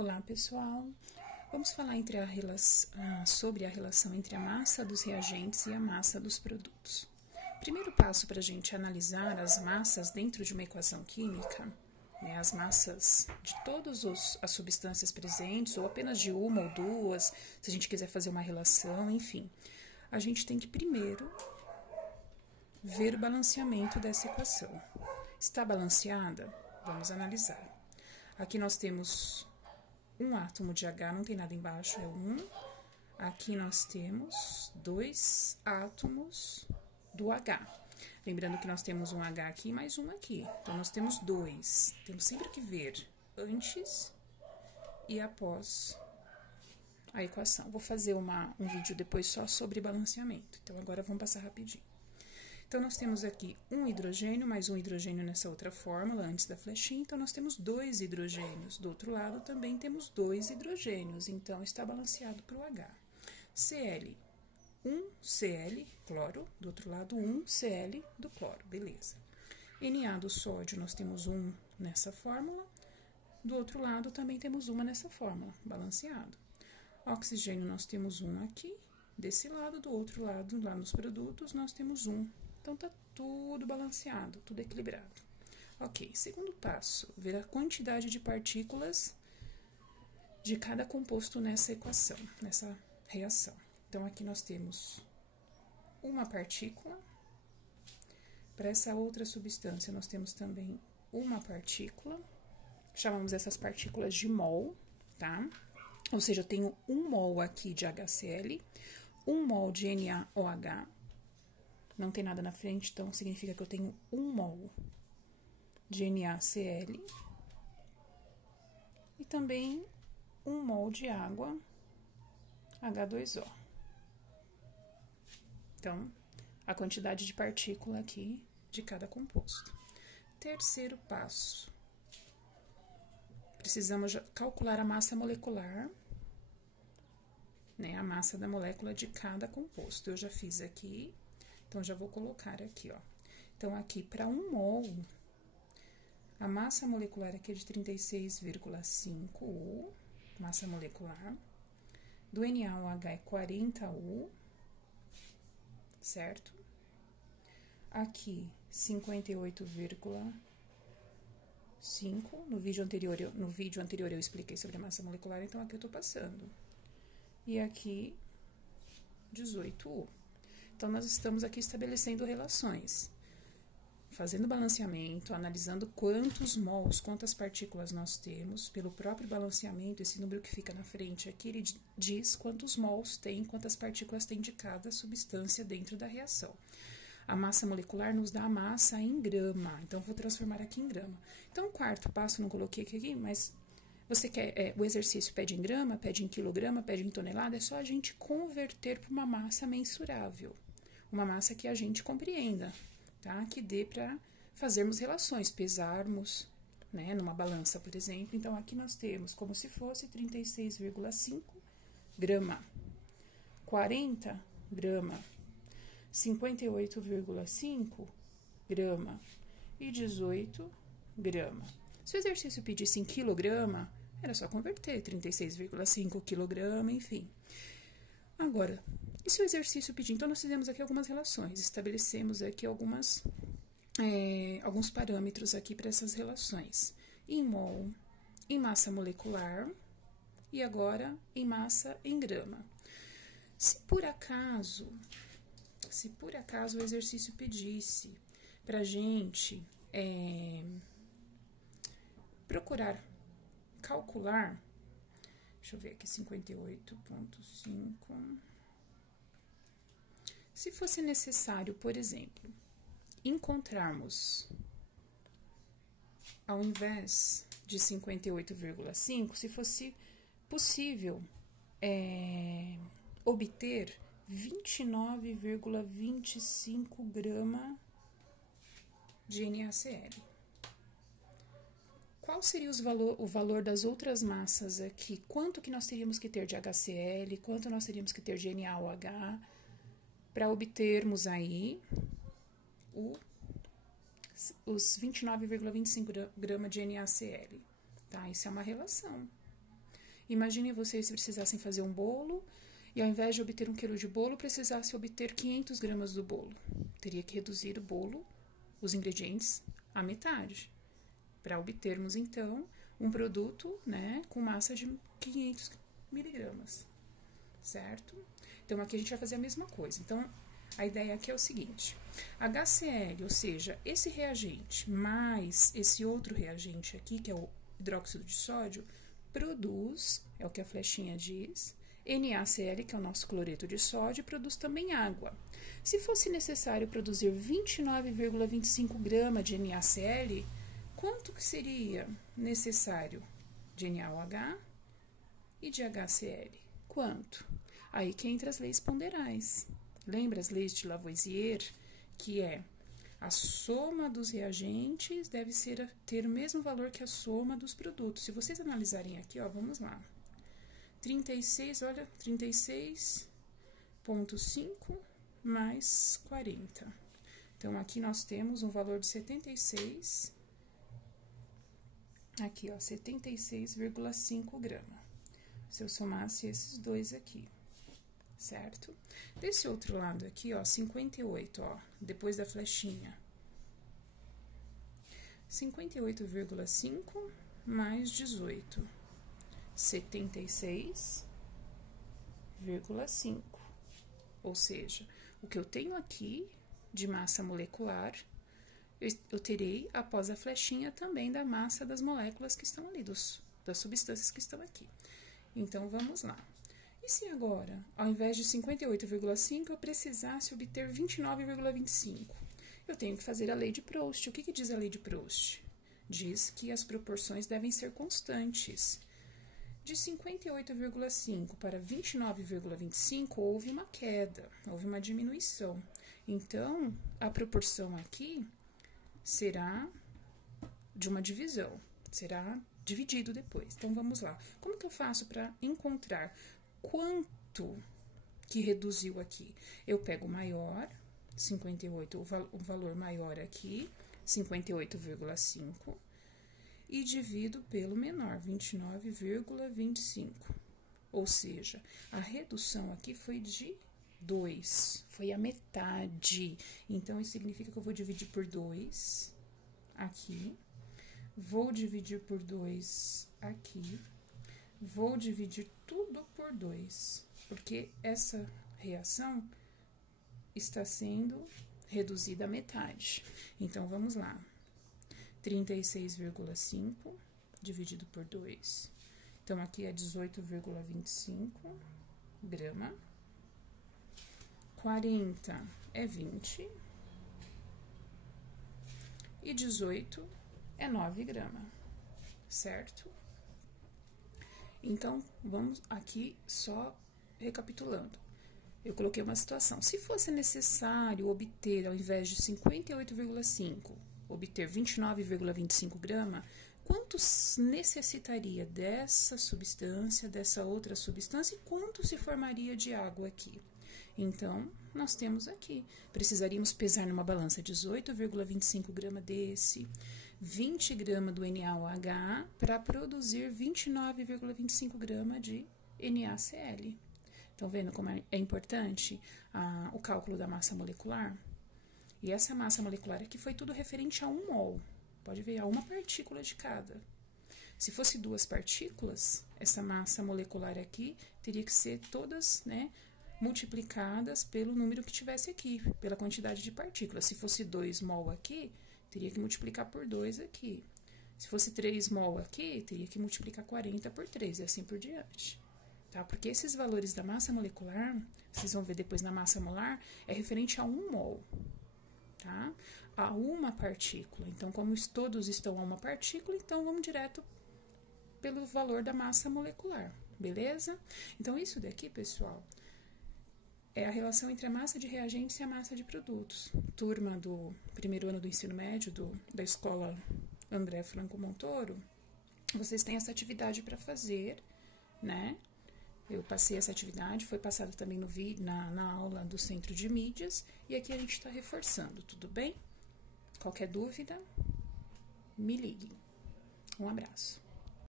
Olá, pessoal! Vamos falar sobre a relação entre a massa dos reagentes e a massa dos produtos. Primeiro passo para a gente analisar as massas dentro de uma equação química, as massas de todas as substâncias presentes, ou apenas de uma ou duas, se a gente quiser fazer uma relação, enfim. A gente tem que primeiro ver o balanceamento dessa equação. Está balanceada? Vamos analisar. Aqui nós temos um átomo de H, não tem nada embaixo, é 1. Aqui nós temos 2 átomos do H. Lembrando que nós temos um H aqui e mais um aqui. Então, nós temos 2. Temos sempre que ver antes e após a equação. Vou fazer um vídeo depois só sobre balanceamento. Então, agora vamos passar rapidinho. Então, nós temos aqui um hidrogênio, mais um hidrogênio nessa outra fórmula, antes da flechinha. Então, nós temos 2 hidrogênios. Do outro lado, também temos 2 hidrogênios. Então, está balanceado para o H. Cl, 1 Cl, cloro. Do outro lado, 1 Cl do cloro. Beleza. Na do sódio, nós temos 1 nessa fórmula. Do outro lado, também temos uma nessa fórmula, balanceado. Oxigênio, nós temos 1 aqui. Desse lado, do outro lado, lá nos produtos, nós temos 1. Então, tá tudo balanceado, tudo equilibrado. Ok, segundo passo, ver a quantidade de partículas de cada composto nessa equação, nessa reação. Então, aqui nós temos uma partícula. Para essa outra substância, nós temos também uma partícula. Chamamos essas partículas de mol, tá? Ou seja, eu tenho 1 mol aqui de HCl, 1 mol de NaOH. Não tem nada na frente, então significa que eu tenho 1 mol de NaCl e também 1 mol de água H2O. Então, a quantidade de partícula aqui de cada composto. Terceiro passo. Precisamos calcular a massa molecular, a massa da molécula de cada composto. Eu já fiz aqui. Então, já vou colocar aqui, ó. Então, aqui, para 1 mol, a massa molecular aqui é de 36,5 U, massa molecular. Do NaOH é 40 U, certo? Aqui, 58,5. No vídeo anterior eu expliquei sobre a massa molecular, então aqui eu tô passando. E aqui, 18 U. Então, nós estamos aqui estabelecendo relações, fazendo balanceamento, analisando quantos mols, quantas partículas nós temos. Pelo próprio balanceamento, esse número que fica na frente aqui, ele diz quantos mols tem, quantas partículas tem de cada substância dentro da reação. A massa molecular nos dá a massa em grama, então, vou transformar aqui em grama. Então, o quarto passo, não coloquei aqui, mas você quer, o exercício pede em grama, pede em quilograma, pede em tonelada, é só a gente converter para uma massa mensurável. Uma massa que a gente compreenda, tá? Que dê para fazermos relações, pesarmos, numa balança, por exemplo. Então, aqui nós temos como se fosse 36,5 grama, 40 grama, 58,5 grama e 18 grama. Se o exercício pedisse em quilograma, era só converter 36,5 quilograma, enfim. Agora, e se o exercício pedir? Então, nós fizemos aqui algumas relações, estabelecemos aqui alguns parâmetros aqui para essas relações. Em mol, em massa molecular e agora em massa em grama. Se por acaso o exercício pedisse para a gente procurar calcular, deixa eu ver aqui, 58,5. Se fosse necessário, por exemplo, encontrarmos, ao invés de 58,5, se fosse possível obter 29,25 grama de NaCl. Qual seria o valor das outras massas aqui? Quanto que nós teríamos que ter de HCl, quanto nós teríamos que ter de NaOH, para obtermos aí os 29,25 gramas de NaCl, tá? Isso é uma relação. Imaginem vocês se precisassem fazer um bolo e ao invés de obter 1 quilo de bolo, precisasse obter 500 gramas do bolo. Teria que reduzir o bolo, os ingredientes, à metade, para obtermos, então, um produto, né, com massa de 500 miligramas, certo? Então, aqui a gente vai fazer a mesma coisa. Então, a ideia aqui é o seguinte, HCl, ou seja, esse reagente mais esse outro reagente aqui, que é o hidróxido de sódio, produz, é o que a flechinha diz, NaCl, que é o nosso cloreto de sódio, produz também água. Se fosse necessário produzir 29,25 gramas de NaCl, quanto que seria necessário de NaOH e de HCl? Quanto? Aí que entra as leis ponderais. Lembra as leis de Lavoisier, que é a soma dos reagentes deve ter o mesmo valor que a soma dos produtos. Se vocês analisarem aqui, ó, vamos lá. 36, olha, 36,5 mais 40. Então, aqui nós temos um valor de 76, aqui, ó, 76,5 gramas. Se eu somasse esses dois aqui, certo? Desse outro lado aqui, ó, 58, ó, depois da flechinha. 58,5 mais 18. 76,5. Ou seja, o que eu tenho aqui de massa molecular, eu terei após a flechinha também da massa das moléculas que estão ali, das substâncias que estão aqui. Então, vamos lá. E se agora, ao invés de 58,5, eu precisasse obter 29,25? Eu tenho que fazer a lei de Proust. O que diz a lei de Proust? Diz que as proporções devem ser constantes. De 58,5 para 29,25, houve uma queda, houve uma diminuição. Então, a proporção aqui será de uma divisão, será dividido depois. Então, vamos lá. Como que eu faço para encontrar quanto que reduziu aqui? Eu pego o maior, 58, o valor maior aqui, 58,5, e divido pelo menor, 29,25. Ou seja, a redução aqui foi de 2, foi a metade. Então, isso significa que eu vou dividir por 2 aqui, vou dividir por 2 aqui, vou dividir tudo por 2, porque essa reação está sendo reduzida à metade. Então, vamos lá. 36,5 dividido por 2. Então, aqui é 18,25 grama. 40 é 20. E 18 é 9 gramas, certo? Então, vamos aqui só recapitulando. Eu coloquei uma situação. Se fosse necessário obter, ao invés de 58,5, obter 29,25 gramas, quanto necessitaria dessa substância, dessa outra substância, e quanto se formaria de água aqui? Então, nós temos aqui, precisaríamos pesar numa balança 18,25 gramas desse, 20 gramas do NaOH, para produzir 29,25 gramas de NaCl. Estão vendo como é importante o cálculo da massa molecular? E essa massa molecular aqui foi tudo referente a 1 mol. Pode ver, a uma partícula de cada. Se fosse 2 partículas, essa massa molecular aqui teria que ser todas, né, multiplicadas pelo número que tivesse aqui, pela quantidade de partículas. Se fosse 2 mol aqui, teria que multiplicar por 2 aqui. Se fosse 3 mol aqui, teria que multiplicar 40 por 3 e assim por diante. Tá? Porque esses valores da massa molecular, vocês vão ver depois na massa molar, é referente a 1 mol. Tá? A uma partícula. Então, como todos estão a uma partícula, então vamos direto pelo valor da massa molecular, beleza? Então, isso daqui, pessoal, é a relação entre a massa de reagentes e a massa de produtos. Turma do primeiro ano do ensino médio da escola André Franco Montoro, vocês têm essa atividade para fazer, né? Eu passei essa atividade, foi passado também no vídeo, na aula do Centro de Mídias, e aqui a gente está reforçando, tudo bem? Qualquer dúvida, me ligue. Um abraço.